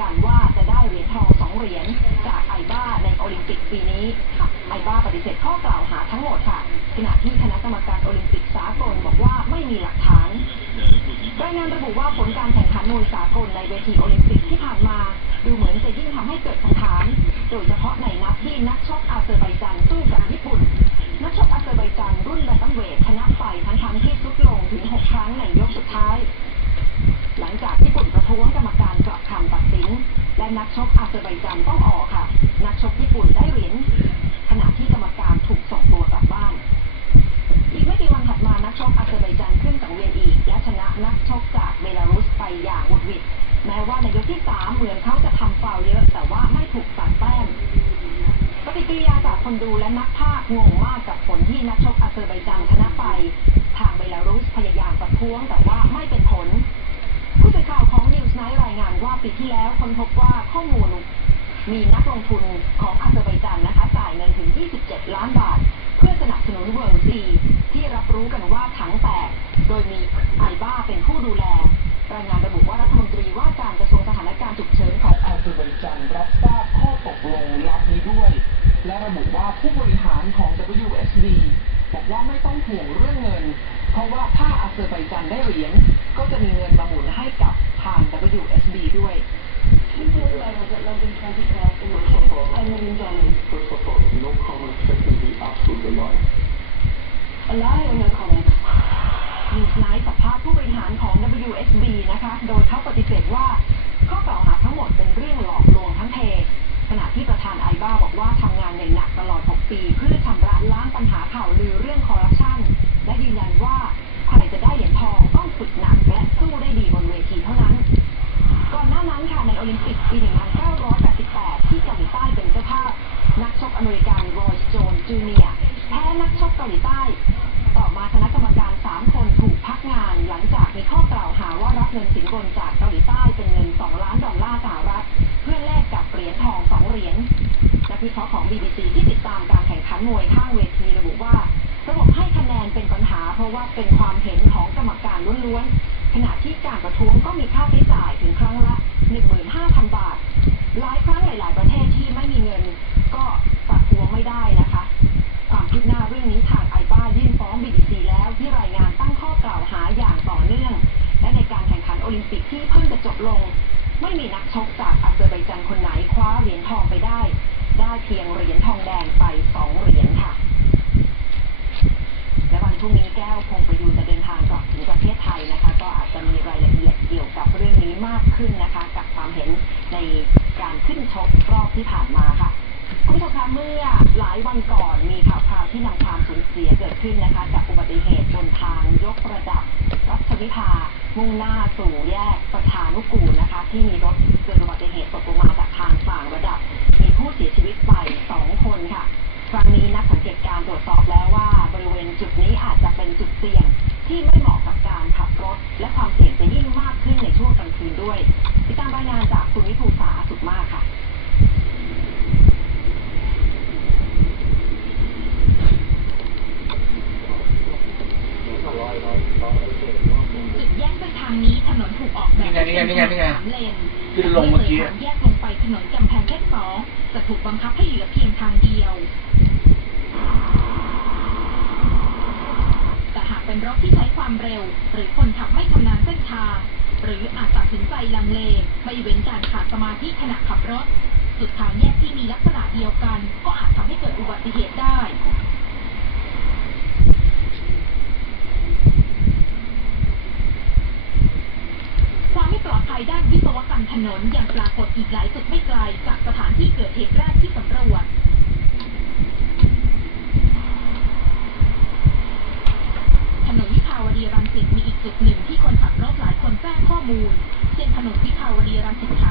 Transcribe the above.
กันว่าจะได้เหรียญทองสองเหรียญจากไอบ้าในโอลิมปิกปีนี้ไอบ้าปฏิเสธข้อกล่าวหาทั้งหมดค่ะ ขณะที่คณะกรรมการโอลิมปิกสากลบอกว่าไม่มีหลักฐานรายงานระบุว่าผลการแข่งขันมวยสากลในเวทีโอลิมปิกที่ผ่านมา ดูเหมือนจะยิ่งทำให้เกิดคำถาม โดยเฉพาะในนัดที่นักชกอาเซอร์ไบจันสู้กับญี่ปุ่น นักชกอาเซอร์ไบจันรุ่นแบนตัมเวทชนะไปทั้งทั้งที่สุดลงถึง 6 ครั้งในยกสุดท้าย หลังจากญี่ปุ่นประท้วงกรรมการ และนักชกอาเซอร์ไบจันต้องออกค่ะ นักชกญี่ปุ่นได้เหรียญขณะที่กรรมการถูกส่งตัวกลับบ้าน อีกไม่กี่วันถัดมานักชกอาเซอร์ไบจันขึ้นสังเวียนอีก และชนะนักชกจากเบลารุสไปอย่างหวุดหวิดแม้ว่าในยกที่3เหมือนเขาจะทำฟาวล์เยอะ แต่ว่าไม่ถูกตัดแต้มปฏิกิริยาจากคนดูและนักพากย์งงมากกับผลที่นักชกอาเซอร์ไบจันชนะไป ทางเบลารุสพยายามประท้วงแต่ว่าไม่เป็นผล ผู้สื่อข่าวของ News Night รายงานว่า ปีที่แล้วค้นพบว่าข้อมูลมีนักลงทุนของอาเซอร์ไบจันนะคะจ่ายเงินถึง 27 ล้านบาท เพื่อสนับสนุนเวิร์ซีที่รับรู้กันว่าถังแตก โดยมีไอบ้าเป็นผู้ดูแล รายงานระบุว่ารัฐมนตรีว่าการกระทรวงสถานการณ์ฉุกเฉินของอาเซอร์ไบจันรับทราบข้อตกลงลับนี้ด้วย และระบุว่าผู้บริหารของ WSB บอกว่าไม่ต้องห่วงเรื่องเงิน เพราะว่าถ้าอาเซอร์ไบจันได้เหรียญก็จะมีเงินมาหมุนให้กับทาง WSB ด้วย First of all, no comment secondly absolutely lie. A lie or no comment นิวส์ไนท์สัมภาษณ์ผู้บริหารของ WSB นะคะ โดยเขาปฏิเสธว่า ข้อกล่าวหาทั้งหมดเป็นเรื่องหลอกลวงทั้งเท ขณะที่ประธานไอบ้าบอกว่าทำงานอย่างหนักตลอด ลิมปิกปี 1988 ที่เกาหลีใต้เป็นเจ้าภาพ นักชกอเมริกันโรยส์โจนจูเนียแพ้นักชกเกาหลีใต้ ต่อมาคณะกรรมการ 3 คนถูกพักงาน หลังจากมีข้อกล่าวหาว่ารับเงินสินบนจากเกาหลีใต้เป็นเงิน 2 ล้านดอลลาร์สหรัฐ เพื่อแลกกับเหรียญทอง 2 เหรียญนักวิเคราะห์ของ BBC ที่ติดตามการแข่งขันมวยข้างเวทีระบุว่าระบบให้คะแนนเป็นปัญหา เพราะว่าเป็นความเห็นของกรรมการล้วนๆขณะที่การประท้วงก็มีค่าใช้จ่ายถึงครั้ง 15,000 บาท หลายครั้งหลาย ๆ ประเทศที่ไม่มีเงิน ก็ประท้วไม่ได้นะคะ ความคืบหน้าเรื่องนี้ทางไอบ้ายื่นฟ้อง BBC แล้วที่รายงานตั้งข้อกล่าวหาอย่างต่อเนื่อง และในการแข่งขันโอลิมปิกที่เพิ่งจะจบลง ไม่มีนักชกจากอาเซอร์ไบจันคนไหนคว้าเหรียญทองไปได้ ได้เพียงเหรียญทองแดงไปสองเหรียญค่ะ และวันพรุ่งนี้แก้วคงป ที่ผ่านมาค่ะคุณผู้ชมคะเมื่อหลายวันก่อนมีข่าวคราวที่นำความสูญเสียเกิดขึ้นนะคะจากอุบัติเหตุบนทางยกระดับรัชวิภามุ่งหน้าสู่แยกประชานุกูลนะคะ ที่มีรถเกิดอุบัติเหตุตกลงมาจากทางต่างระดับ มีผู้เสียชีวิตไปสองคนค่ะ ครั้งนี้นักสังเกตการณ์ตรวจสอบแล้วว่าบริเวณจุดนี้อาจจะเป็นจุดเสี่ยง ที่ไม่เหมาะกับการขับรถ และความเสี่ยงจะยิ่งมากขึ้นในช่วงกลางคืนด้วย ติดตามรายงานจากคุณวิภูษาสุขมากค่ะ จุดแยกเส้นทางนี้ถนนถูกออกแบบนี่ไงนี่ไงนี่ไงนี่ไง สามเลนที่ลงเมื่อกี้ทางแยกลงไปถนนกำแพงเพชรสองจะถูกบังคับให้เหลือเพียงทางเดียว แต่หากเป็นรถที่ใช้ความเร็ว หรือคนขับไม่ชำนาญเส้นทาง หรืออาจตัดสินใจลังเล ไม่เว้นการขาดสมาธิขณะขับรถ สุดทางแยกที่มีลักษณะเดียวกัน ก็อาจทำให้เกิดอุบัติเหตุได้ ความไม่ปลอดภัยามถนนยังปรากฏอีกหลายจุดไม่ไกลจากสถานที่เกิดเหตุแรกที่สำรวจถนนวิภาวดีรังสิตมีอีกจุดหนึ่งที่คนขับรถหลายคนแจ้งข้อมูล เช่นถนนวิภาวดีรังสิตขา